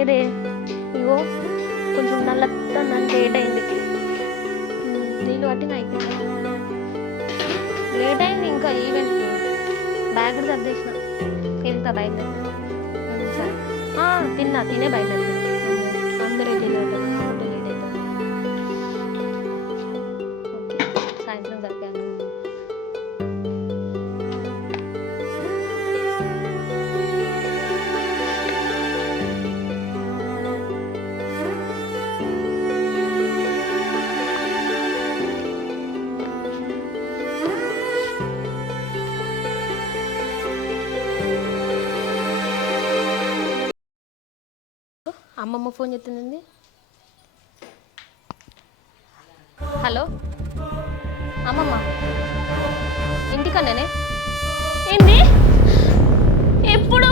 లేదే. ఇగో కొంచెం నల్లత్తందని లేట్ అయింది. నీళ్ళు పట్టిన అయిపోయింది. లేట్ అయింది ఇంకా ఈవెంట్. బ్యాగ్ సర్దేసిన వెళ్తా బయలుదేరి. సరే తిన్నా తినే బయలుదేరుతాను. అందరూ లేట్ అవుతుంది లేట్ అవుతుంది. ఓకే సాయంత్రం సరిపోయాను. అమ్మమ్మ ఫోన్ చేస్తుంది. హలో అమ్మమ్మ, ఇంటికన్నానే. ఏంది ఎప్పుడు?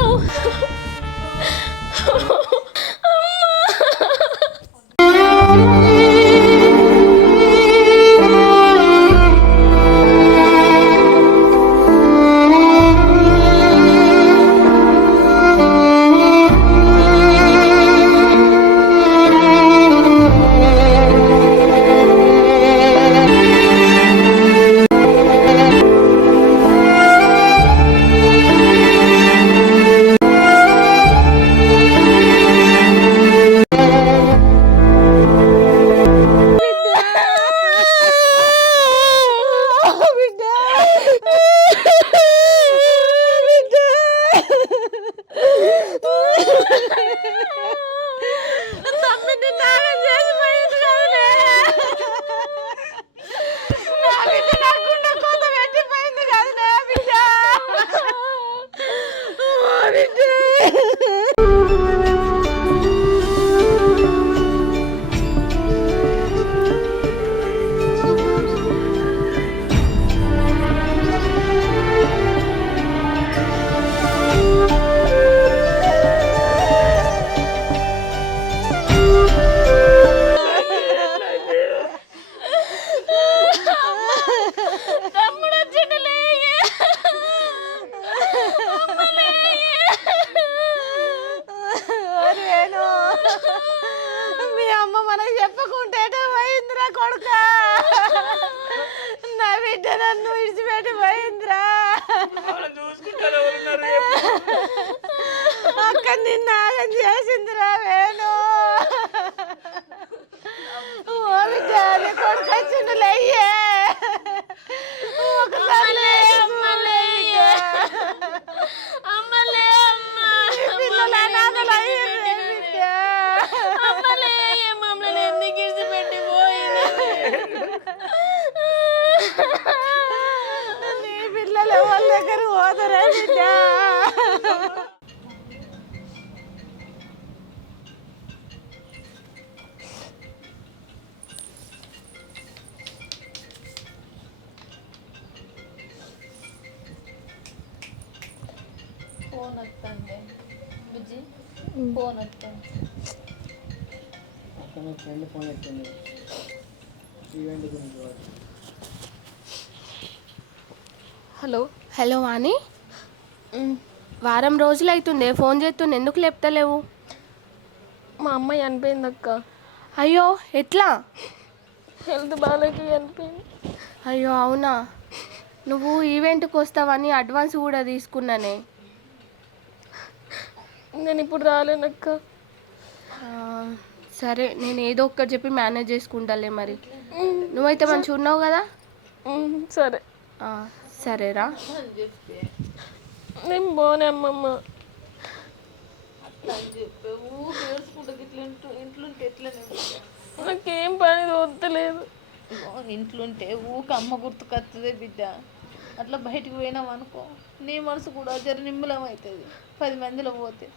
మీ అమ్మ మనకు చెప్పకుంటే పోయిందిరా కొడుక. నా బిడ్డ నన్ను విడిచిపెట్టి పోయిందిరా. అక్క నిన్ను ఆగం చేసిందిరా వేణు. ఓ బిడ్డ నీ కొడుకు వచ్చిండు లేయ్యే. ఒకసారి పిల్లలు అనాథలు అయ్యారు. నీ పిల్లలు వాళ్ళ దగ్గర పోదరా బిడ్డ. ఫోన్ వస్తుంది బుజ్జి, ఫోన్ వస్తుంది. ఫ్రెండ్ ఫోన్ వచ్చింది ఈవెంట్ గురించి. హలో హలో వాణి, వారం రోజులు అవుతుండే ఫోన్ చేస్తుండే, ఎందుకు లేపుతలేవు? మా అమ్మాయి చనిపోయింది అక్క. అయ్యో ఎట్లా? హెల్త్ బాగాలేక చనిపోయింది. అయ్యో అవునా? నువ్వు ఈవెంట్కి వస్తావని అడ్వాన్స్ కూడా తీసుకున్నానే. నేను ఇప్పుడు రాలేనక్క. సరే నేను ఏదో ఒక్కటి చెప్పి మేనేజ్ చేసుకుంటాలే. మరి నువ్వైతే మంచిగా ఉన్నావు కదా? సరే సరేరా. నేను పోనే అమ్మమ్మ. అట్లా అని చెప్పావు ఏడ్చుకుంటుంది. ఇంట్లుంటే ఎట్లనే నాకేం పని వద్దలేదు. ఇంట్లుంటే ఊక అమ్మ గుర్తుకొస్తుంది బిడ్డ. అట్లా బయటికి పోయినావు అనుకో, నీ మనసు కూడా జర నిమ్మలం అవుతుంది. 10 మందిలో పోతే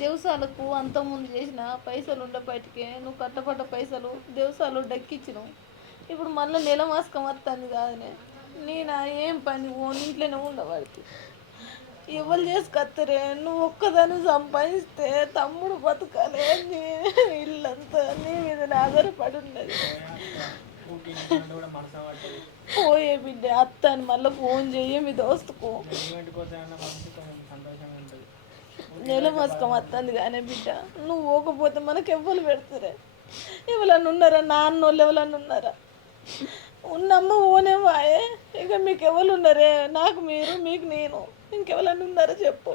దేవసాలకు అంతకుముందు చేసిన పైసలు ఉండే బయటికే నువ్వు కట్టపడ్డ పైసలు దేవసాలు డక్కించినావు. ఇప్పుడు మళ్ళీ నెల మాసకం వస్తుంది కాదనే. నేను ఏం పని ఇంట్లోనే ఉండబడితే ఎవరు చేసుకొస్తారే? నువ్వు ఒక్కదాన్ని సంపాదిస్తే తమ్ముడు బతకాలే. ఇల్లంతా నీ మీద ఆధారపడి ఉన్నది. పోయే బిడ్డ అత్త అని మళ్ళీ ఫోన్ చెయ్యి మీ దోస్తుకు. నెల మస్కం వస్తుంది కానీ బిడ్డ నువ్వు పోకపోతే మనకు ఎవ్వరు పెడతారే? ఎవరన్నా ఉన్నారా? నాన్నోళ్ళు ఎవరన్నా ఉన్నారా? ఉన్నమ్మ ఓనేవాయే. ఇక మీకు ఎవరు ఉన్నారే? నాకు మీరు, మీకు నేను, ఇంకెవరన్నా ఉన్నారా చెప్పు.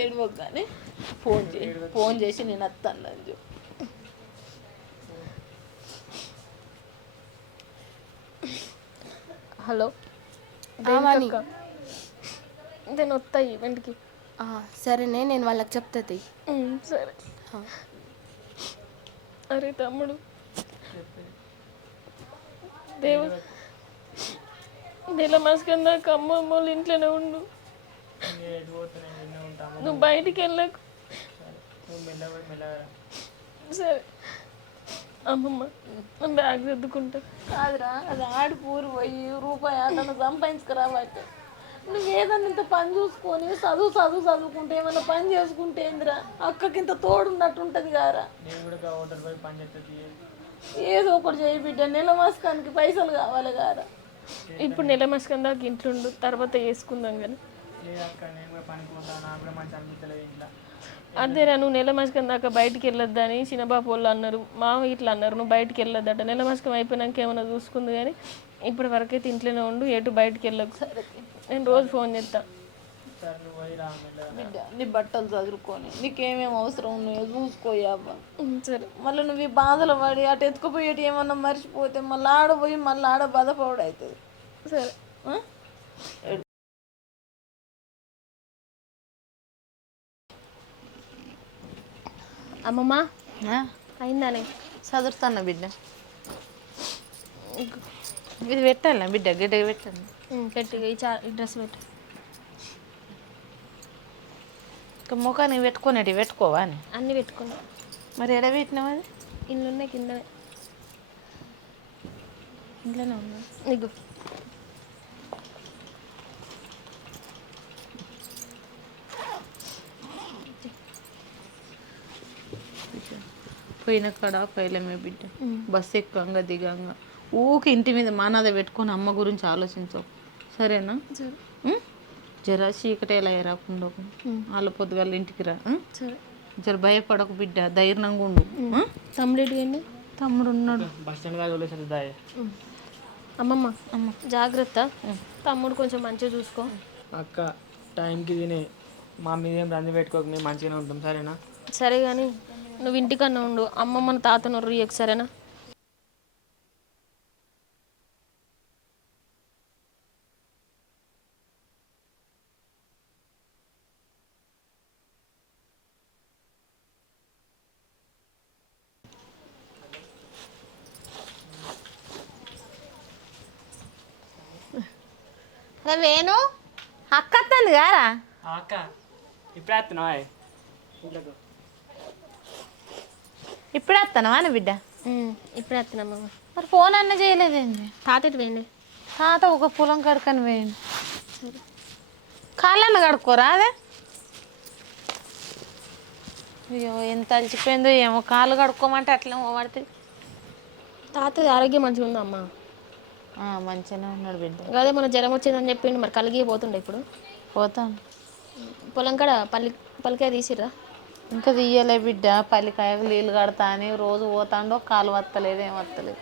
ఏడవకు కానీ ఫోన్ చేసి నేను వస్తాను అని చెప్పు. హలో వాణి. నేను వస్తా ఈవెంట్కి. సరేనే, నేను వాళ్ళకి చెప్తుంది. సరే. అరే తమ్ముడు, నెల మాసం దాకా అమ్మమ్మ వాళ్ళ ఇంట్లోనే ఉండు. నువ్వు బయటికి వెళ్ళకు. సరే అమ్మమ్మ, బ్యాగ్ సర్దుకుంటా. కాదురా, అది ఆడి పూరి పోయి రూపాయి ఆటను సంపాదించుకురాబట్టే. నువ్వు ఏదన్నా ఇంత పని చూసుకొని చదువుకుంటే ఏమన్నా పని చేసుకుంటే ఏందిరా, అక్కకి ఇంత తోడున్నట్టు ఉంటుంది కారా. ఏదో ఒకటి చేయి బిడ్డ, నెల మాసానికి పైసలు కావాలి కారా. ఇప్పుడు నెల మాసం దాకా ఇంట్లో ఉండు, తర్వాత వేసుకుందాం కానీ. అదేరా, నువ్వు నెల మాసం దాకా బయటికి వెళ్ళొద్దని చిన్నబాబు వాళ్ళు అన్నారు, మామ ఇట్లా అన్నారు, నువ్వు బయటికి వెళ్ళొద్దట. నెల మాసం అయిపోయినాక ఏమైనా చూసుకుంది కానీ ఇప్పటి వరకైతే ఇంట్లోనే ఉండు, ఎటు బయటికి వెళ్ళకు. నేను రోజు ఫోన్ చేస్తాను. బిడ్డ, నీ బట్టలు చదువుకొని నీకేమేమి అవసరం ఉన్నాయో చూసుకోయాబ్బా. సరే. మళ్ళీ నువ్వు ఈ బాధలు పడి అటు ఎత్తుకుపోయేటి ఏమన్నా మర్చిపోతే మళ్ళీ ఆడపోయి మళ్ళీ ఆడ బాధపడు అవుతుంది. సరే. అమ్మమ్మ అయిందానే? చదువుతాను బిడ్డ. ఇది పెట్టాలా బిడ్డ? గిడ్డ పెట్టాను. పెట్టి ఈ డ్రెస్ పెట్టు. ఇంకా ముఖాన్ని పెట్టుకునేటి పెట్టుకోవా అని అన్నీ పెట్టుకున్నా. మరి ఎడ పెట్టినావు? అది ఇంట్లోనే కిందనే. ఇంట్లోనే ఉన్నా. నీకు పోయిన కాడ పోయలేమే బిడ్డ. బస్సు ఎక్కంగా దిగంగా ఊకి ఇంటి మీద మానాద పెట్టుకొని అమ్మ గురించి ఆలోచించవు, సరేనా? జర చీకటి ఎలా రాకుండా వాళ్ళ పొద్దుగాల ఇంటికి రా. జర భయపడకు బిడ్డ, ధైర్యంగా ఉండు. తమ్ముడు తమ్ముడు ఉన్నాడు. అమ్మమ్మ జాగ్రత్త. తమ్ముడు కొంచెం మంచిగా చూసుకో. అక్క టైంకి తినే మా మీద ఏం రంది పెట్టుకోక మేము మంచిగానే ఉంటాం, సరేనా? సరే కానీ నువ్వు ఇంటికన్నా ఉండు, అమ్మమ్మను తాతను రియకు, సరేనా? వేణు అక్క వస్తుంది కారా? అక్క ఇప్పుడే వస్తున్నావా? ఇప్పుడే వస్తానవా అని బిడ్డ? ఇప్పుడే వస్తున్నామ్మమ్మ. మరి ఫోన్ అన్న చేయలేదేంది? తాతటి వేయండి. తాత ఒక పొలం కడుకొని వేయండి. కాళ్ళన్న కడుక్కోరా అదే. అయ్యో ఎంత అలసిపోయిందో ఏమో, కాళ్ళు కడుక్కోమంటే అట్లా పడుతుంది. తాతది ఆరోగ్యం మంచిగా ఉందా అమ్మ? మంచిగానే ఉన్నాడు బిడ్డ. అదే మన జ్వరం వచ్చిందని చెప్పిండు, మరి కలిగి పోతుండే ఇప్పుడు. పోతాను. పొలం కాడ పల్లికాయ తీసిర్రా? ఇంకా తీయలే బిడ్డ, పల్లికాయకు నీళ్ళు కడతా అని రోజు పోతాండో, కాలు వస్తలేదు, ఏం వస్తలేదు.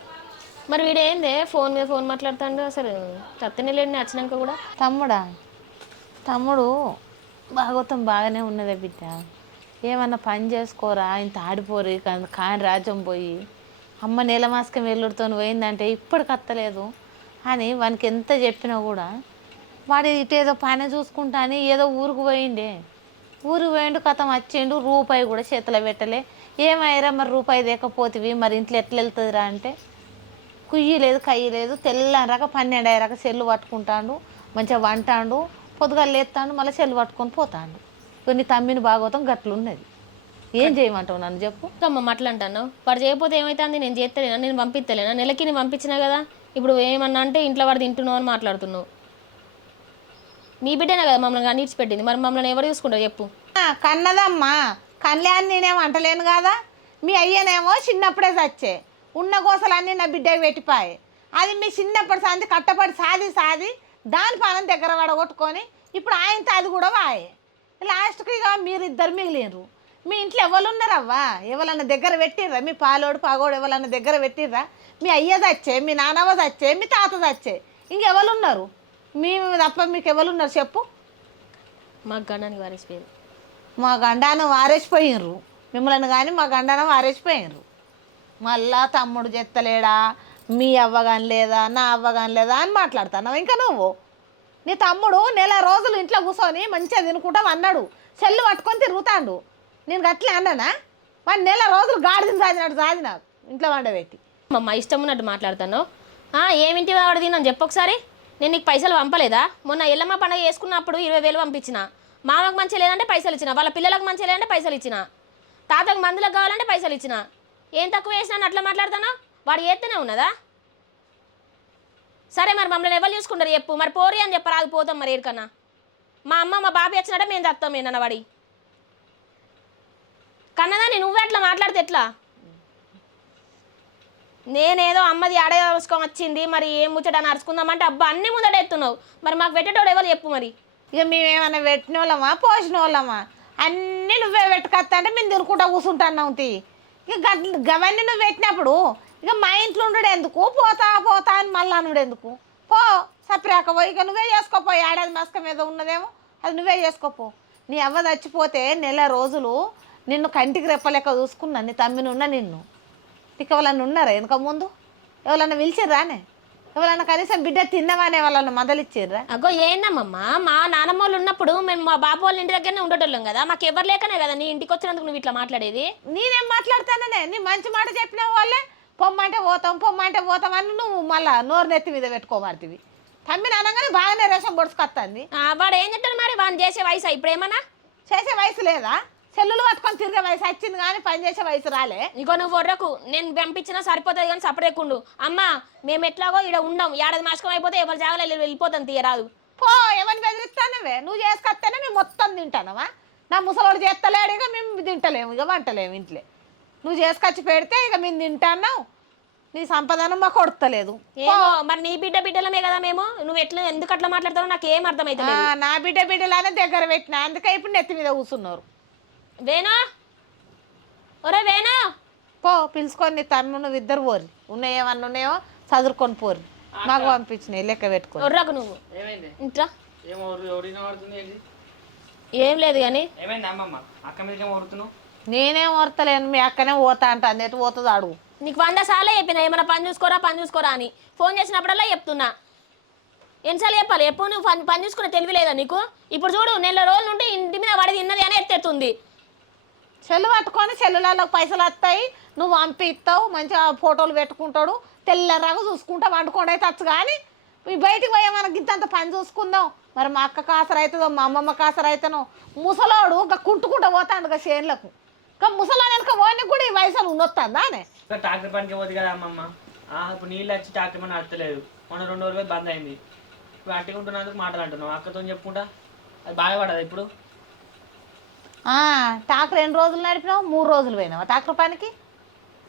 మరి వీడేందే ఫోన్ మీద ఫోన్ మాట్లాడుతాడు, అసలు చత్తనే లేని వచ్చినాక కూడా. తమ్ముడు భాగవతం బాగానే ఉన్నదే బిడ్డ. ఏమన్నా పని చేసుకోరా, ఇంత ఆడిపోరు కాని రాజ్యం పోయి అమ్మ నెల మాసకం వెల్లుడితో పోయిందంటే ఇప్పటికి వస్తలేదు అని వానికి ఎంత చెప్పినా కూడా వాడు ఇటేదో పని చూసుకుంటా అని ఏదో ఊరికి పోయిండే. ఊరికి పోయిండు, కథం వచ్చిండు, రూపాయి కూడా చేతిలో పెట్టలే. ఏమయ్యారా మరి రూపాయి దేకపోతివి, మరి ఇంట్లో ఎట్లా వెళ్తుందిరా అంటే కుయ్యి లేదు, కయ్యి లేదు. తెల్లరాక 12 అయ్యాక సెల్లు పట్టుకుంటాడు, మంచిగా వంటాడు, పొద్దుగా లేస్తాడు, మళ్ళీ సెల్లు పట్టుకొని పోతాడు. కొన్ని తమ్మిని భాగవతం గట్లున్నది. ఏం చేయమంటావు నన్ను చెప్పు. అమ్మ అట్లా అంటాను, వాడు చేయకపోతే ఏమవుతుంది? నేను చేస్తలేనా? నేను పంపిస్తలేనా? నెలకి నేను పంపించినా కదా. ఇప్పుడు ఏమన్నా అంటే ఇంట్లో వాడు తింటున్నావు అని మాట్లాడుతున్నావు. నీ బిడ్డనే కదా మమ్మల్ని అన్నిటి పెట్టింది, మరి మమ్మల్ని ఎవరు చూసుకుంటారు చెప్పు. కన్నదమ్మా, కళ్యాణ్ నేనేమో అంటలేను కదా. మీ అయ్యనేమో చిన్నప్పుడే చచ్చే, ఉన్న గోసలన్నీ నా బిడ్డకి పెట్టిపాయి. అది మీ చిన్నప్పటి సాంతి కట్టపడి సాది దాని పాలన దగ్గర పడగొట్టుకొని ఇప్పుడు ఆయనతో అది కూడా వాయే లాస్ట్కి ఇక మీరిద్దరు మిగిలినరు. మీ ఇంట్లో ఎవరు ఉన్నారవ్వా? ఎవరన్నా దగ్గర పెట్టిర్రా? మీ పాలోడు పాగోడు ఎవరన్నా దగ్గర పెట్టిర్రా? మీ అయ్య చచ్చే, మీ నాన్నవ చచ్చే, మీ తాత చచ్చే, ఇంకెవరు ఉన్నారు? మీ తప్ప మీకు ఎవరు ఉన్నారు చెప్పు? మా గండానికి వారేసిపోయింది. మా గండానం వారేసిపోయినరు మిమ్మల్ని, కానీ మా గండానం వారేసిపోయినరు. మళ్ళా తమ్ముడు చెత్తలేడా, మీ అవ్వగాని లేదా, నా అవ్వగాని లేదా అని మాట్లాడుతున్నావు. ఇంకా నువ్వు నీ తమ్ముడు నెల రోజులు ఇంట్లో కూర్చొని మంచిగా తినుకుంటాం అన్నాడు, సెల్లు పట్టుకొని తిరుగుతాడు. నేను గట్లే అన్నానా? వాడు నెల రోజులు గాడిదని సాదినట్టు సాది నాకు ఇంట్లో వండబెట్టి. మా ఇష్టం ఉన్నట్టు మాట్లాడతాను. ఏమింటి వాడు తిన్నాను చెప్పు ఒకసారి. నేను నీకు పైసలు పంపలేదా? మొన్న ఎల్లమ్మ పండుగ చేసుకున్నప్పుడు 20,000 పంపించిన. మామకు మంచిగా లేదంటే పైసలు ఇచ్చిన, వాళ్ళ పిల్లలకు మంచిగా లేదంటే పైసలు ఇచ్చిన, తాతకు మందులకు కావాలంటే పైసలు ఇచ్చిన. ఏం తక్కువ వేసినా అట్లా మాట్లాడతాను? వాడు చేస్తూనే ఉన్నదా? సరే మరి మమ్మల్ని ఎవరు చూసుకుంటారు చెప్పు? మరి పోరి అని చెప్పరాదు, పోతాం మరి ఏడికన్నా. మా అమ్మ మా బాబు వచ్చినట్టే మేము చస్తాం ఏంటన్న వాడి కన్నదాన్ని. నువ్వే అట్లా మాట్లాడితే ఎట్లా? నేనేదో అమ్మది ఆడే అవసరం వచ్చింది మరి ఏం ముచ్చట అరుచుకుందామంటే అబ్బా అన్ని ముందట ఎత్తున్నావు. మరి మాకు పెట్టేటోడు ఎవరు చెప్పు మరి? ఇక మేమేమన్నా పెట్టిన వాళ్ళమా పోసిన వాళ్ళమా? అన్నీ నువ్వే పెట్టుకొస్తా అంటే మేము తినుకుంటా కూర్చుంటున్నాం. ఇక గవన్నీ నువ్వు పెట్టినప్పుడు ఇక మా ఇంట్లో ఉండడు ఎందుకు? పోతా అని మళ్ళీ అనుడు ఎందుకు? పో సప్రాక పోయి ఇక నువ్వే చేసుకోపో. ఏడాది మస్క మీద ఉన్నదేమో అది నువ్వే చేసుకోపో. నీ అవ్వ చచ్చిపోతే నెల రోజులు నిన్ను కంటికి రెప్పలేక చూసుకున్నా. నీ తమ్మినున్న నిన్ను ఇక ఎవరన్నా ఉన్నారా వెనక ముందు? ఎవరన్నా పిలిచిర్రానే? ఎవరన్నా కనీసం బిడ్డ తిన్నవానే వాళ్ళని మొదలిచ్చిర్రా? అగో ఏందమ్మమ్మా, మా నాన్నమ్మ వాళ్ళు ఉన్నప్పుడు మేము మా బాబు వాళ్ళ ఇంటి దగ్గరనే ఉండేటోళ్ళం కదా, మాకు ఎవరు లేకనే కదా నీ ఇంటికి వచ్చినందుకు నువ్వు ఇట్లా మాట్లాడేది. నేనేం మాట్లాడతాననే? నీ మంచి మాట చెప్పిన వాళ్ళే పొమ్మంటే పోతాం అని నువ్వు మళ్ళా నోరు నెత్తి మీద పెట్టుకోమాడుతుంది. తమ్మిని అనగానే బాగానే రేషం పొడుచుకొస్తుంది. వాడు ఏం చెప్తాడు మరి? వాడిని చేసే వయసు ఇప్పుడు ఏమన్నా చేసే వయసు లేదా? సెల్లులు పట్టుకొని తిరిగే వయసు వచ్చింది కానీ పని చేసే వయసు రాలే. ఇగో నువ్వు వరకు నేను పంపించినా సరిపోతుంది కానీ సపరేకుండు. అమ్మా మేము ఎట్లాగో ఇక్కడ ఉండం, ఏడాది మాసకం అయిపోతే ఎవరి జాగాలో వెళ్ళిపోతాను తీయరాదు. పో ఎవరిని బెదిరిస్తానవే? నువ్వు చేసుకొస్తేనే మేము మొత్తం తింటానవా? నా ముసలోడు చేస్తలేడు ఇక మేము తింటలేము, ఇక వంటలేము ఇంట్లో. నువ్వు చేసుకొచ్చి పెడితే ఇక మేము తింటాన్నావు. నీ సంపదనం మాకు కొడతలేదు. మరి నీ బిడ్డలమే కదా మేము. నువ్వు ఎట్లా ఎందుకు అట్లా మాట్లాడతావు నాకు ఏం అర్థమైతే. నా బిడ్డలానే దగ్గర పెట్టిన, అందుకే ఇప్పుడు నెత్తి మీద కూర్చున్నారు. వేణు, ఒరే వేణు, పో పిలుచుకొని నీ తమ్ముడు నువ్వు ఇద్దరు పోరు. ఏమన్నా ఉన్నాయో చదువుకొని పోరు. మాకు పంపించినాయి లెక్క పెట్టుకో. ఒర్రకు నువ్వు ఇంట్రా. ఏం లేదు కానీ నేనేం ఓర్తలేను, మీ అక్కనే పోతా అంట. ఎటు పోతుంది అడుగు. నీకు 100 సార్లు చెప్పినా ఏమైనా పని చూసుకోరా అని. ఫోన్ చేసినప్పుడల్లా చెప్తున్నా. ఎన్నిసార్లు చెప్పాలి? ఎప్పుడు నువ్వు పని చూసుకునే తెలివి లేదా నీకు? ఇప్పుడు చూడు నెల రోజుల నుండి ఇంటి మీద వాడి తిన్నది అని ఎత్తెత్తుంది. సెల్లు పట్టుకొని సెల్లులలో పైసలు వస్తాయి, నువ్వు పంపిస్తావు, మంచిగా ఫోటోలు పెట్టుకుంటాడు, తెల్లరాగా చూసుకుంటా వండుకోండి అయితే వచ్చు. కానీ బయటికి పోయే మనకి ఇంతంత పని చూసుకుందాం. మరి మా అక్క కాసర అవుతుందో మా అమ్మమ్మ కాసర అవుతానో. ముసలోడు ఇంకా కుంటుకుంటూ పోతాడు ఇక చేనులకు. ఇంకా ముసలోడు వెనక పోయినా కూడా ఈ వయసులో ఉన్నొస్తుందా అనే ట్రాక్టర్ పనికి పోదు కదా అమ్మమ్మ. ఇప్పుడు నీళ్ళు వచ్చి ట్రాక్టర్ పని అడతలేదు. మొన్న 2 రోజులు బంద్ అయింది. ఇప్పుడు అట్టుకుంటున్నందుకు మాటలు అంటున్నావు. అక్కతో చెప్పుకుంటా అది బాగా పడదు. ఇప్పుడు ట్రాక్టర్ 2 రోజులు నడిపినావు, 3 రోజులు పోయినావు ట్రాక్టర్ పనికి.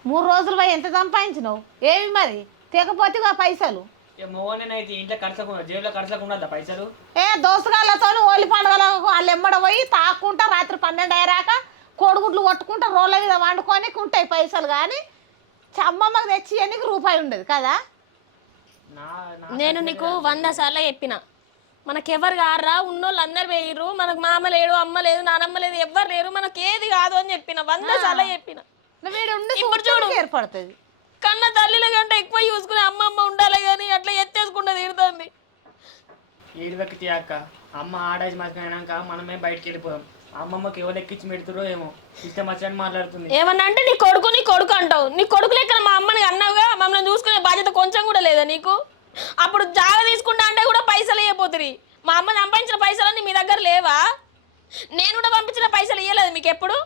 3 రోజులు పోయి ఎంత సంపాదించినావు? ఏమి మరి తెగపోతే పైసలు మోహనైతే ఇంట్లో ఖర్చుకు జేబులో ఖర్చులకు ఉండద్దా పైసలు? దోసగాళ్ళతో ఓలి పండుగలకు వాళ్ళు ఎమ్మడ పోయి తాక్కుంటా రాత్రి 12 అయ్యాక కోడిగుడ్లు కొట్టుకుంటా రోళ్ళ మీద వండుకొని ఉంటాయి పైసలు. కానీ అమ్మమ్మకి తెచ్చి ఎన్నికి రూపాయి ఉండదు కదా. నేను నీకు 100 సార్లు చెప్పిన, మనకెవరు కారా, ఉన్నోళ్ళు అందరు వేయరు, మనకు మామ లేడు, అమ్మ లేదు, నానమ్మ లేదు, ఎవ్వరు లేరు, మనకి ఏది కాదు అని చెప్పిన. 100 సార్లు చెప్పిన. ఇప్పుడు చూడు ఏర్పడుతుంది. కన్న తల్లిల కంటే ఎక్కువ చూసుకునే అమ్మమ్మ ఉండాలి కానీ అట్లా ఎత్తేసుకుంటే తీరుతుంది. ఏడువెక్కి తీయాక అమ్మ ఆడేసి మర్చిపోయినాక మనమే బయటికి వెళ్ళిపోదాం. అమ్మమ్మకి ఎవరు ఎక్కించి పెడుతురో ఏమో ఇష్టం వచ్చినట్టు మాట్లాడుతుంది. ఏమన్నా అంటే నీ కొడుకు అంటావు. నీ కొడుకు లెక్క మా అమ్మని అన్నావుగా, మమ్మల్ని చూసుకునే బాధ్యత కొంచెం కూడా లేదా నీకు? అప్పుడు జాగ తీసుకుంటా అంటే కూడా పైసలు ఇవ్వబోతుంది. మా అమ్మ సంపాదించిన పైసలన్నీ మీ దగ్గర లేవా? నేను కూడా పంపించిన పైసలు ఇవ్వలేదు మీకు ఎప్పుడు?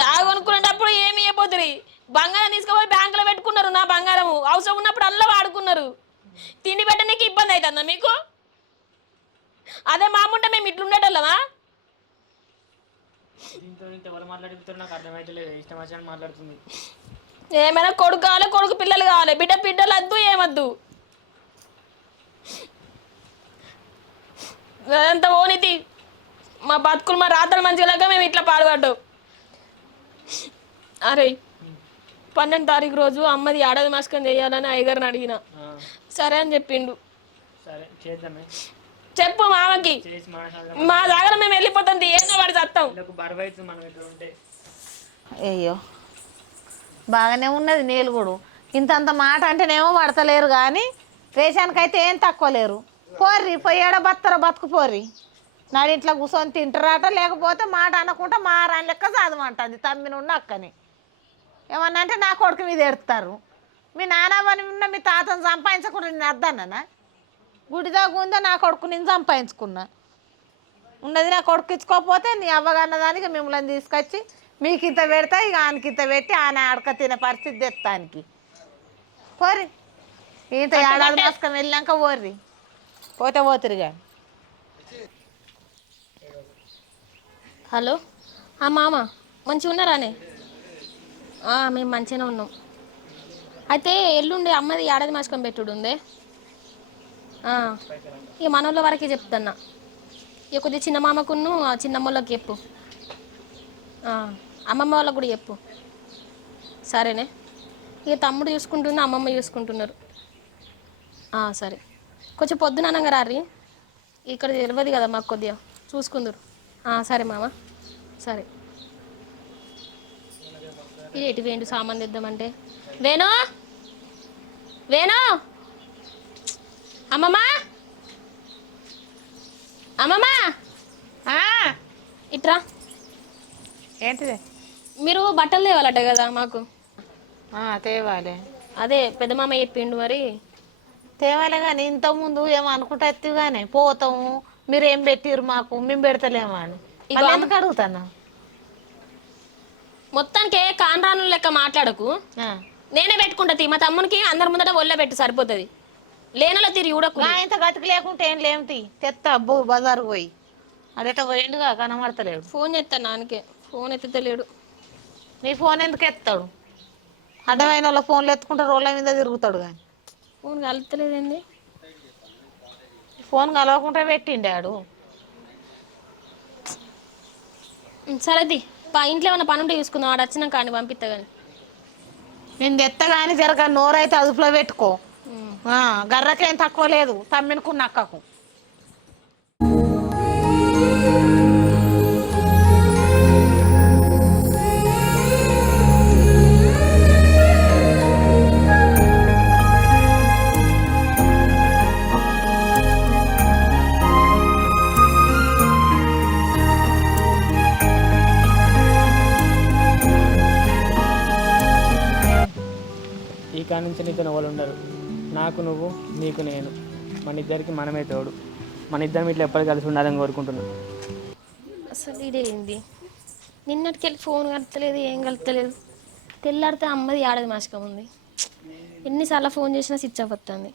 జాగ కొనుక్కునేటప్పుడు ఏమి ఇవ్వబోతుంది? బంగారం తీసుకుపోయి బ్యాంకులో పెట్టుకున్నారు. నా బంగారము అవసరం ఉన్నప్పుడు అల్లా వాడుకున్నారు. తిండి పెట్టడానికి ఇబ్బంది అవుతుందా మీకు? అదే మాముంటే మేము ఇట్లుండేటోళ్ళమా? దీంతో ఎవరు మాట్లాడుతున్నారు నాకు అర్థమైతే లేదు. ఇష్టం వచ్చినట్టు మాట్లాడుతుంది. ఏమైనా కొడుకు కావాలి, కొడుకు పిల్లలు కావాలి, బిడ్డ బిడ్డలు వద్దు ఏమద్దు. అదంతా ఓనితి మా బతుకులు మా రాత్రులు మంచిగా మేము ఇట్లా పాడుపడ్డావు. అరే 12వ తారీఖు రోజు అమ్మది ఏడాది మాస్కం చేయాలని అయ్యగారిని అడిగిన, సరే అని చెప్పిండు. సరే చేద్దామే, చెప్పు మామకి, చేసి మా దగ్గర మేము వెళ్ళిపోతాం, ఏదో వాడి చస్తాం. బరువైతుంది మనం ఇట్లా ఉంటే. అయ్యో బాగానే ఉన్నది నేలుగుడు. ఇంతంత మాట అంటేనేమో పడతలేరు కానీ రేషన్కి అయితే ఏం తక్కువ లేరు. పోర్రి పోయాడ బత్తర బతుకు పోర్రి, నాడింట్లో కూర్చొని తింటారట, లేకపోతే మాట అనకుండా మారాని లెక్క చదవమంటుంది తమ్మిని ఉన్న అక్కని. ఏమన్నా అంటే నా కొడుకు మీద ఎడతారు. మీ నాన్నవని ఉన్న మీ తాతను సంపాదించకుండా నేను అద్దన్నా, గుడిదాకా ఉందో నా కొడుకు నేను సంపాదించుకున్నా, ఉన్నది నా కొడుకు ఇచ్చుకోకపోతే నీ అవ్వగన్నదానికి మిమ్మల్ని తీసుకొచ్చి మీకు ఇంత పెడతా, ఇక ఆయనకి ఇంత పెట్టి ఆయన అడక తినే పరిస్థితి తెస్తానికి పోరి. ఇంత ఏడాది మాస్కం వెళ్ళాక పోర్రి, పోతే పోతురుగా. హలో మామ మంచిగా ఉన్నారానే? మేము మంచిగానే ఉన్నాం. అయితే ఎల్లుండి అమ్మది ఏడాది మాస్కం పెట్టుడు ఉందే. ఇక మనోళ్ళ వరకే చెప్తున్నా, ఇక కొద్దిగా చిన్న మామకును చిన్నమ్మళ్ళకి చెప్పు, అమ్మమ్మ వాళ్ళకు కూడా చెప్పు, సరేనే? ఇక తమ్ముడు చూసుకుంటున్నా, అమ్మమ్మ చూసుకుంటున్నారు. సరే, కొంచెం పొద్దుననంగా రారి, ఇక్కడ తెలియదు కదా మాకు, కొద్దిగా చూసుకుందరు. సరే మామ, సరే. ఇది ఎటు వేయండి సామాన్ తెద్దామంటే, వేణు వేణు అమ్మమ్మ అమ్మమ్మ ఇట్రా. ఏంటిది? మీరు బట్టలు తేవాలట కదా మాకు. తేవాలి. అదే పెద్ద మామ చెప్పిండు మరి. తేవాలి కానీ ఇంతకుముందు ఏమో అనుకుంటా కానీ పోతాము, మీరు ఏం పెట్టిరు మాకు, మేము పెడతలేమా అని ఎందుకు అడుగుతాను. మొత్తానికి కాన్రాను లెక్క మాట్లాడకు, నేనే పెట్టుకుంటా. మా తమ్మునికి అందరి ముందట ఒళ్ళో పెట్టు, సరిపోతుంది. లేనలో తిరిగి చూడకు. ఇంత గతికి లేకుంటే ఏం లేమిటి తెత్తా బజారు పోయి, అదెట పోయిండుగా కనబడతలేడు. ఫోన్ చేస్తాను నాన్నకే, ఫోన్ ఎత్తుతలేడు. నీ ఫోన్ ఎందుకు ఎత్తాడు? అడ్డమైన వాళ్ళ ఫోన్లు ఎత్తుకుంటే రోడ్ల మీద తిరుగుతాడు కానీ ఫోన్ కలుపుతలేదండి. ఫోన్ కలవకుండా పెట్టిండాడు. సరేది ఇంట్లో ఏమైనా పని ఉంటే చూసుకుందాం, వాడు వచ్చినాక కానీ పంపిస్తా కానీ. నేను తెత్త కానీ జరగ నోరైతే అదుపులో పెట్టుకో. గర్రకేం తక్కువ లేదు తమ్మినుకున్న అక్కకు. ఈ కాడి నుంచి నీతో వాళ్ళు ఉండరు, నాకు నువ్వు నీకు నేను, మన ఇద్దరికి మనమే తోడు. మన ఇద్దరం ఇట్లా ఎప్పటికీ కలిసి ఉండాలని కోరుకుంటున్నాను. అసలు ఇదేంది, నిన్నటికెళ్ళి ఫోన్ కలుపుతలేదు, ఏం కలుపుతలేదు. తెల్లారితే అమ్మది ఏడాది మాసకం ఉంది. ఎన్నిసార్లు ఫోన్ చేసినా స్విచ్ ఆఫ్ వస్తుంది.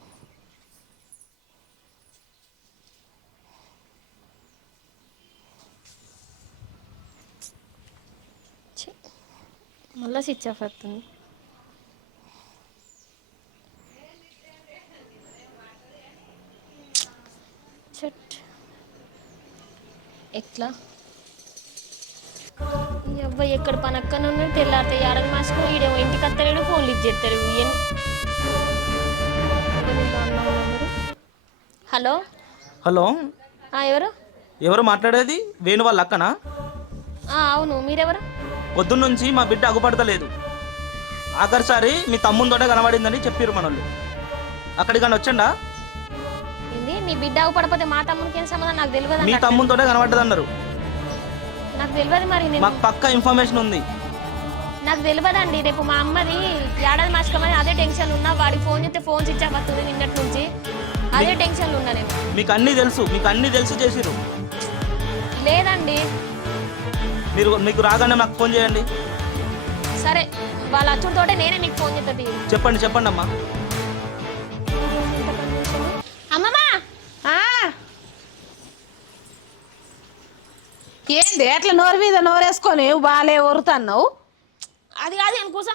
మళ్ళీ స్విచ్ ఆఫ్ వస్తుంది. ఎట్లా ఈ అబ్బాయి ఎక్కడ పనక్కన ఉన్నాడు, తెల్లారితే ఏడాది మాసకం, ఈడేమో ఇంటికి వస్తలేడు, ఫోన్లు ఇచ్చేస్తాడు. హలో హలో, ఎవరు? ఎవరు మాట్లాడేది? వేణు వాళ్ళ అక్కనా? అవును, మీరెవరు? పొద్దున్నుంచి మా బిడ్డ అగుపడతలేదు. ఆఖరిసారి మీ తమ్ముంతోటే కనబడిందని చెప్పారు మనోళ్ళు. అక్కడికన్నా వచ్చండా? ఏంది మీ బిడ్డ పడిపోతే మా తమ్మునికి ఏం సంబంధం? నాకు తెలియదు. మీ తమ్ముంతోటే కనబడ్డది అన్నారు. నాకు తెలియదు. మరి మాకు పక్కా ఇన్ఫర్మేషన్ ఉంది. నాకు తెలియదండి. రేపు మా అమ్మది ఏడాది మాసకమని అదే టెన్షన్ ఉన్నా. వాడికి ఫోన్ చేస్తే ఫోన్ స్విచ్ ఆఫ్ వస్తుంది నిన్నటి నుంచి. అదే టెన్షన్లో ఉన్నా నేను. మీకు అన్నీ తెలుసు, మీకు అన్నీ తెలిసి చేసిరు. లేదండి, మీకు రాగానే మాకు ఫోన్ చేయండి. సరే, వాళ్ళ అచ్చుడితోటే నేనే మీకు ఫోన్ చేస్తుంది. చెప్పండి చెప్పండి అమ్మా. అమ్మమ్మా, ఏంది అట్లా నోరు మీద నోరేసుకొని బాలే ఒరుతున్నావు? అది కాదు అని కూసా.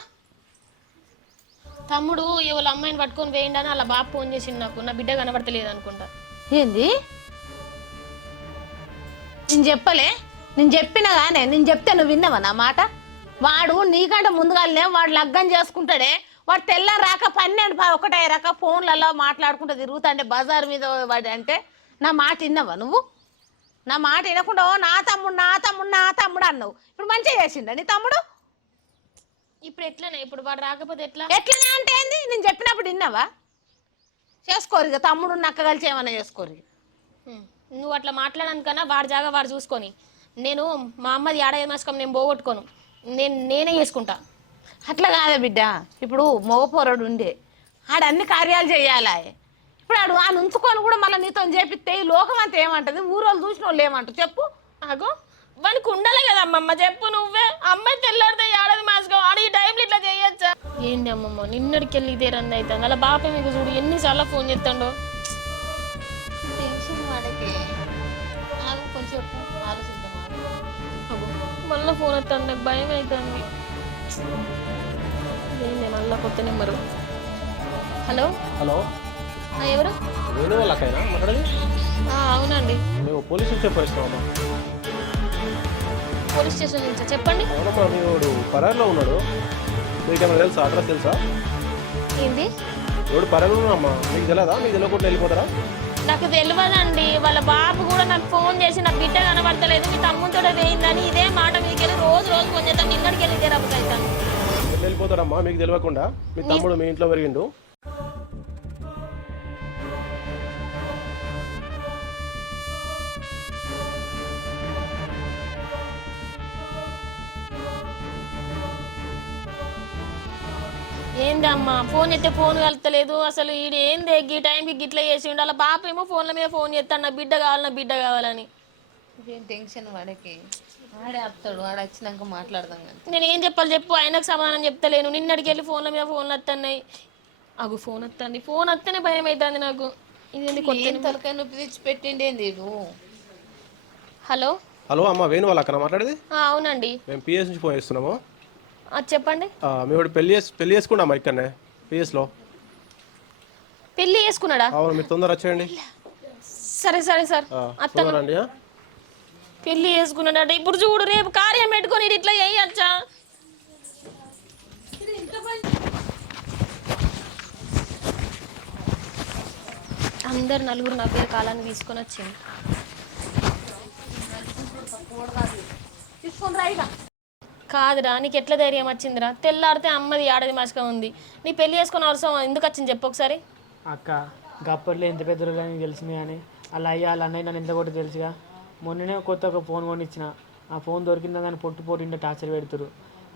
తమ్ముడు ఎవరు అమ్మాయిని పట్టుకొని వేయండి అలా బాబు ఫోన్ చేసిండు నాకు, నా బిడ్డ కనబడతలేదు అనుకుంటా. ఏంది నేను చెప్పలే? నేను చెప్పినా కానీ నేను చెప్తే నువ్వు విన్నావా నా మాట? వాడు నీకంటే ముందుగానే వాడు లగ్గం చేసుకుంటాడే. వాడు తెల్ల రాక 12 రాక ఫోన్లలో మాట్లాడుకుంటూ తిరుగుతాండే బజార్ మీద వాడు అంటే నా మాట విన్నావా నువ్వు? నా మాట వినకుండా నా తమ్ముడు నా తమ్ముడు నా తమ్ముడు అన్నావు. ఇప్పుడు మంచిగా చేసిండా నీ తమ్ముడు? ఇప్పుడు ఎట్లనే, ఇప్పుడు వాడు రాకపోతే ఎట్లా? ఎట్లనే అంటే ఏంది? నేను చెప్పినప్పుడు విన్నావా? చేసుకోరు ఇక తమ్ముడు నక్క కలిసి ఏమన్నా చేసుకోరు. నువ్వు అట్లా మాట్లాడానికన్నా వాడి జాగా వాడు చూసుకొని, నేను మా అమ్మది ఏడాది మాసకం నేను పోగొట్టుకోను, నేనే చేసుకుంటా. అట్లా కాదా బిడ్డ, ఇప్పుడు మగపోరడు ఉండే ఆడన్ని కార్యాలు చేయాలా. ఇప్పుడు ఆడు ఆ ఉంచుకొని కూడా మళ్ళీ నీతో చేపిస్తే ఈ లోకం అంతా ఏమంటుంది? ఊరోళ్ళు చూసిన వాళ్ళు ఏమంటారు చెప్పు? ఆగో వానికి ఉండాలి కదా అమ్మమ్మ, చెప్పు నువ్వే. అమ్మాయి తెల్లారితే ఏడాది మాసకం ఆడ ఈ టైంలో ఇట్లా చేయొచ్చా? ఏంది అమ్మమ్మ, నిన్నటికి వెళ్ళి ఇదే రన్ అవుతుంది. అలా బాపే మీకు చూడు ఎన్నిసార్లు ఫోన్ చేస్తాడో. టెన్షన్ వాడికి కొంచెం ఆలోచిద్దాం. మళ్ళీ ఫోన్ వస్తాను, నాకు భయం అవుతుంది. ఏంది మళ్ళీ కొత్త నెంబరు? హలో హలో, ఎవరు? వేణు వాళ్ళకైనా మాట్లాడేది? అవునండి, మేము పోలీసులు చెప్పేస్తామమ్మా. పోలీస్ స్టేషన్ నుంచి చెప్పండి. అవునమ్మా, మీ వాడు పరారులో ఉన్నాడు. మీకేమైనా తెలుసా? అడ్రస్ తెలుసా? ఏంది? వాడు పరారులో ఉన్నామ్మా, మీకు తెలియదా? మీకు తెలియకుండా వెళ్ళిపోతారా? నాకు తెలియదండి. వాళ్ళ బాబు కూడా నాకు ఫోన్ చేసి నా బిడ్డ కనబడతలేదు, మీ తమ్ముతో వేయిందని ఇదే మాట మీకు వెళ్ళి రోజు ఫోన్ చేస్తాను. నిన్నటికి వెళ్ళి ఇదే రబ్బు అవుతాను. వెళ్ళిపోతారమ్మా మీకు తెలియకుండా. మీ తమ్ముడు మీ ఇంట్లో పెరిగిండు. ఏందమ్మా ఫోన్ ఎత్తే ఫోన్ కలుతలేదు అసలు. ఈడు ఏంది ఈ టైంకి గిట్లా చేసి ఉండాలి. వాళ్ళ బాప ఏమో ఫోన్ల మీద ఫోన్ చేస్తాడు, నా బిడ్డ కావాలి నా బిడ్డ కావాలని. ఏం టెన్షన్ వాడికి, ఆడే వస్తాడు. ఆడ వచ్చినాక మాట్లాడదాం కానీ. నేను ఏం చెప్పాలి చెప్పు, ఆయనకు సమాధానం చెప్తలేను. నిన్నటికి వెళ్ళి ఫోన్ల మీద ఫోన్లు వస్తున్నాయి. అగు ఫోన్ వస్తుంది, ఫోన్ వస్తేనే భయం అవుతుంది నాకు. ఇది ఏం తలకాయ నొప్పి తెచ్చి పెట్టిండేంది? హలో హలో అమ్మా, వేణు వాళ్ళకన్నా మాట్లాడేది? అవునండి, మేము పిఎస్ నుంచి ఫోన్ చేస్తున్నాము. చెప్పండి. మీ వాడు పెళ్లి చేసుకున్నామా ఇక్కడనే పిఎస్లో? పెళ్ళి చేసుకున్నాడా? అవును, మీరు తొందర వచ్చేయండి. సరే సరే సార్, తొందరండి. పెళ్ళి చేసుకున్నాడట. ఇప్పుడు చూడు రేపు కార్యం పెట్టుకొని ఇది ఇట్లా చేయచ్చా? అందరు నలుగురు నా పేరు కాలాన్ని తీసుకొని వచ్చింది. కాదురా, నీకు ఎట్లా ధైర్యం వచ్చిందిరా? తెల్లారితే అమ్మది ఏడాది మాసకం ఉంది, నీ పెళ్లి చేసుకున్న అవసరం ఎందుకు వచ్చింది చెప్పు ఒకసారి. అక్క గప్పట్లో ఎంత పెద్ద అని తెలిసింది కానీ అలా అయ్యా వాళ్ళ అన్నయ్య నన్ను ఎంత కొట్టి తెలుసుగా. మొన్ననే కొత్త ఒక ఫోన్ కొనిచ్చిన, ఆ ఫోన్ దొరికిందా కానీ పొట్టు టార్చర్ పెడుతురు.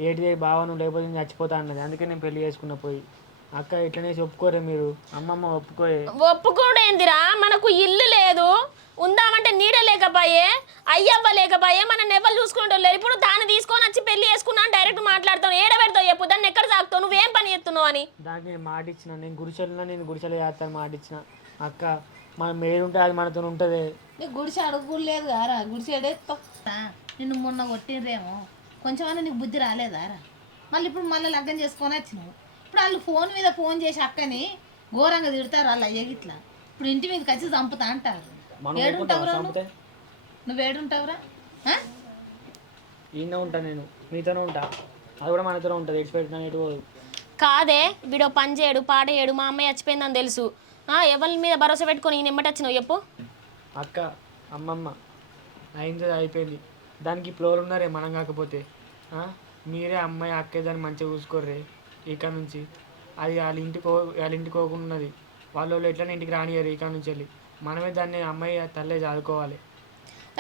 ఏటిదే బావ నువ్వు లేకపోతే నేను చచ్చిపోతా అన్నది. అందుకే నేను పెళ్లి చేసుకున్న పోయి. అక్క ఇట్లనే ఒప్పుకోరే మీరు, అమ్మమ్మ ఒప్పుకోయే. ఒప్పుకోడేందిరా, మనకు ఇల్లు లేదు, ఉందామంటే నీడ లేకపోయే, అయ్యవ్వ లేకపోయే, మన ఎవరు చూసుకుంటూ లేరు. ఇప్పుడు దాన్ని తీసుకొని వచ్చి పెళ్లి చేసుకున్నా డైరెక్ట్ మాట్లాడతావు, ఏడ పెడతావు చెప్పు, దాన్ని ఎక్కడ సాగుతావు, నువ్వేం పని చేస్తున్నావు అని. దానికి నేను మాట ఇచ్చిన, నేను గుడిసెలో చేస్తాను మాట ఇచ్చిన. అక్క మనం ఏడుంటే అది మనతో ఉంటుంది. నీకు గుడిసె అడుగులేదు కారా? గుడిసెడే నిన్ను మొన్న కొట్టిర్రేమో, కొంచెమన్నా నీకు బుద్ధి రాలేదారా? మళ్ళీ ఇప్పుడు మళ్ళీ లగ్గం చేసుకొని వచ్చినావు. ఇప్పుడు వాళ్ళు ఫోన్ మీద ఫోన్ చేసి అక్కని ఘోరంగా తిడతారు వాళ్ళు అయ్యగిట్లా. ఇప్పుడు ఇంటి మీదకి వచ్చి చంపుతా అంటారు. ఏడుంటావురా నువ్వు? ఏడుంటావురా? ఈయన ఉంటా, నేను మీతోనే ఉంటా, అది కూడా మనతోనే ఉంటుంది. ఎడిచిపెట్టిన ఎటు పోదు. కాదే వీడో పని చేయడు పాడేయడు, మా అమ్మాయి చచ్చిపోయిందని తెలుసు, ఎవరి మీద భరోసా పెట్టుకొని ఈయన ఎమ్మటి వచ్చినావు చెప్పు. అక్క అమ్మమ్మ అయింది అయిపోయింది, దానికి ఫ్లోర్ ఉన్నారే మనం కాకపోతే. మీరే అమ్మాయి అక్కే దాన్ని మంచిగా చూసుకోర్రే ఇక నుంచి. అది వాళ్ళ ఇంటికి పోకున్నది, వాళ్ళు ఎట్లా ఇంటికి రానియరు ఇక నుంచి వెళ్ళి. మనమే దాన్ని అమ్మాయి తల్లే చదువుకోవాలి.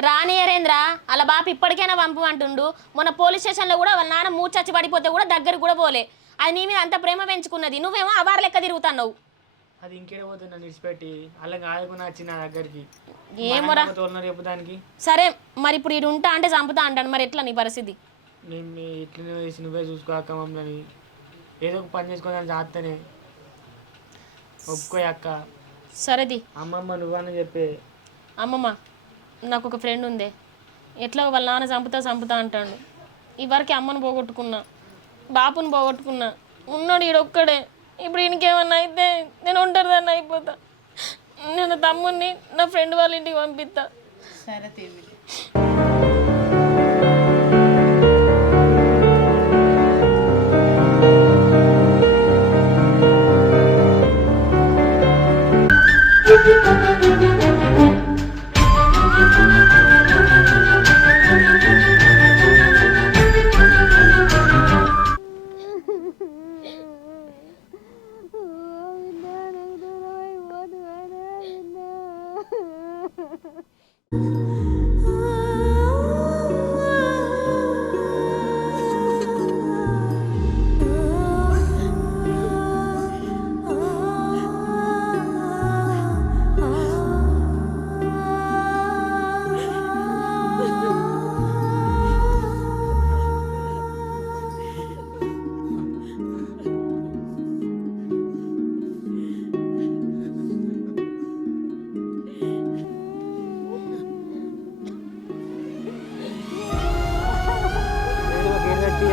రానియరేంద్ర, అలా బాప ఇప్పటికైనా పంపు అంటుండు. మొన్న పోలీస్ స్టేషన్లో కూడా వాళ్ళ నాన్న మూర్చచ్చి పడిపోతే కూడా దగ్గరకు కూడా పోలే. అది నీ మీద అంత ప్రేమ పెంచుకున్నది, నువ్వేమో అవారు లెక్క తిరుగుతున్నావు. అది ఇంకేడ పోతుంది నన్ను విడిచిపెట్టి, అలా ఆదుకుని వచ్చి నా దగ్గరికి. ఏమోరా చెప్పు దానికి. సరే మరి ఇప్పుడు ఇటు ఉంటా అంటే చంపుతా అంటాను, మరి ఎట్లా నీ పరిస్థితి? నేను ఇట్లనే వేసి నువ్వే చూసుకోక మమ్మల్ని, ఏదో ఒక పని చేసుకోవాలని చేస్తేనే ఒప్పుకోయి అక్క. సరేది అమ్మమ్మ నువ్వని చెప్పే. అమ్మమ్మ నాకు ఒక ఫ్రెండ్ ఉందే, ఎట్లా వాళ్ళ నాన్న చంపుతా అంటాడు. ఈ వరకు అమ్మను పోగొట్టుకున్నా, బాపుని పోగొట్టుకున్నా, ఉన్నాడు ఈడొక్కడే. ఇప్పుడు ఇంకేమన్నా అయితే నేను ఒంటరిదాన్ని అయిపోతా. నేను తమ్ముడిని నా ఫ్రెండ్ వాళ్ళ ఇంటికి పంపిస్తా. సరే తీవి.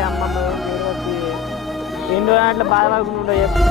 అమ్మమ్మ ఎన్ని రోజులు అట్లా బాధపడుకుంటుంటా చెప్పు.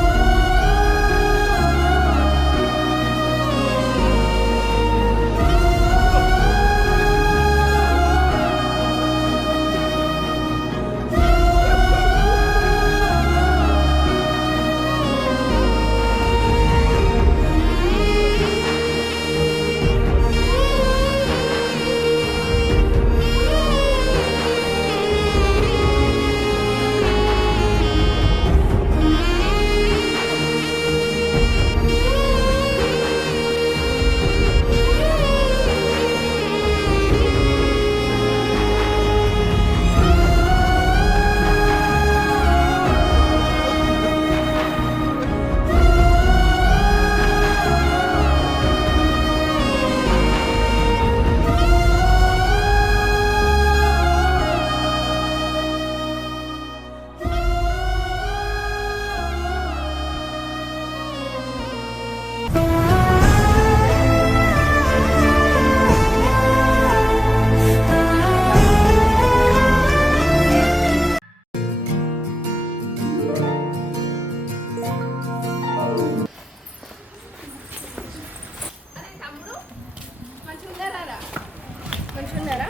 మంచిగా ఉన్నారా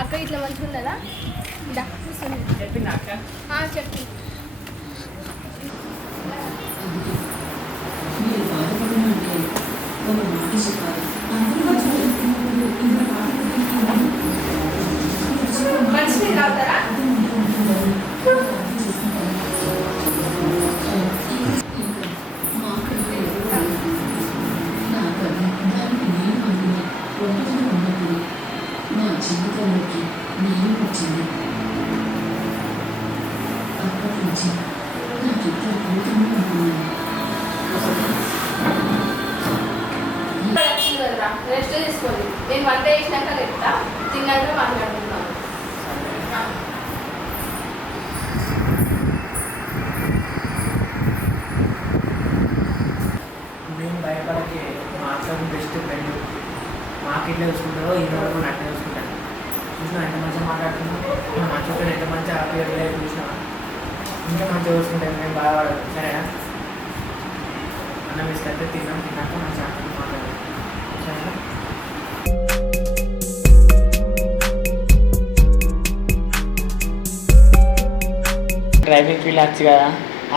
అక్క? ఇట్లా మంచిగా ఉన్నదా? చెప్పింది అక్క. చెప్పి మంచిగా తాగుతారా? రెస్ట్ తీసుకోండి. నేను వంట చేసినాక చెప్తా, తిన్నాక మాట్లాడుతున్నాను. మేము భయపడకే, మా అక్కకు బెస్ట్ ఫ్రెండ్. మాకు ఇట్లా చూసుకుంటారో ఈ వరకు నాకు చూసుకుంటాను. చూసినా ఎంత మంచిగా మాట్లాడుతున్నావు, మా మంచిగా ఎంత మంచిగా హ్యాపీగా చూసినా ఇంకా మంచిగా చూసుకుంటాను. మేము బాధపడదు సరేనా? అన్నం తీసుకెళ్తే తిన్నాక మంచిగా మాట్లాడాలి సరేనా? డ్రైవింగ్ ఫీల్ వచ్చి కదా,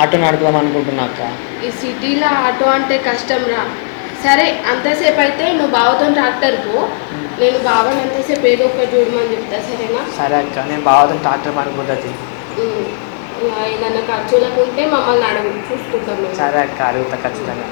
ఆటో నడుపుదాం అనుకుంటున్నా అక్క. ఈ సిటీలో ఆటో అంటే కష్టం రా. సరే అంతసేపు అయితే నువ్వు బావతో ట్రాక్టర్ పో, నేను బావని అంతసేపు ఏదో ఒకటి చూడమని చెప్తా సరేనా? సరే అక్క, నేను బావతో ట్రాక్టర్ పనిపోతుంది. ఏదన్నా ఖర్చులకు ఉంటే మమ్మల్ని అడుగు, చూసుకుంటాం మేము. సరే అక్క, అడుగుతా ఖచ్చితంగా.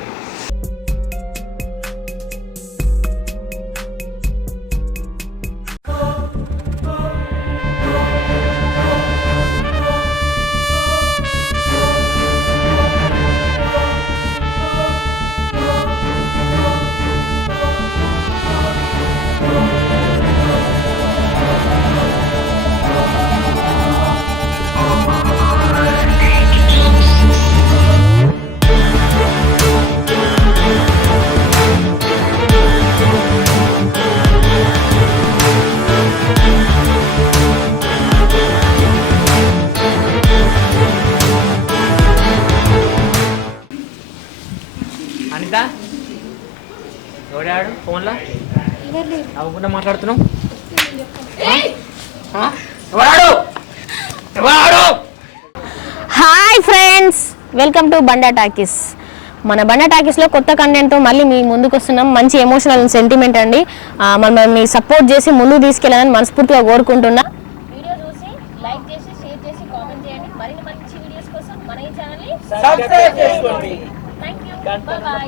అనిత ఎవడాడు ఫోన్లో అవ్వకుండా మాట్లాడుతున్నావు ఎవడాడు ఎవడాడు hi friends, welcome to Banda talkies. మన బండా టాకీస్లో కొత్త కంటెంట్తో మళ్ళీ మీ ముందుకు వస్తున్నాం. మంచి ఎమోషనల్ సెంటిమెంట్ అండి. మనల్ని సపోర్ట్ చేసి ముందుకు తీసుకెళ్ళాలని మనస్ఫూర్తిగా కోరుకుంటున్నా. వీడియో చూసి లైక్ చేసి షేర్ చేసి కామెంట్ చేయండి. మరిన్ని మంచి వీడియోస్ కోసం మన ఈ ఛానల్ని సబ్స్క్రైబ్ చేసుకోండి. Thank you, bye bye.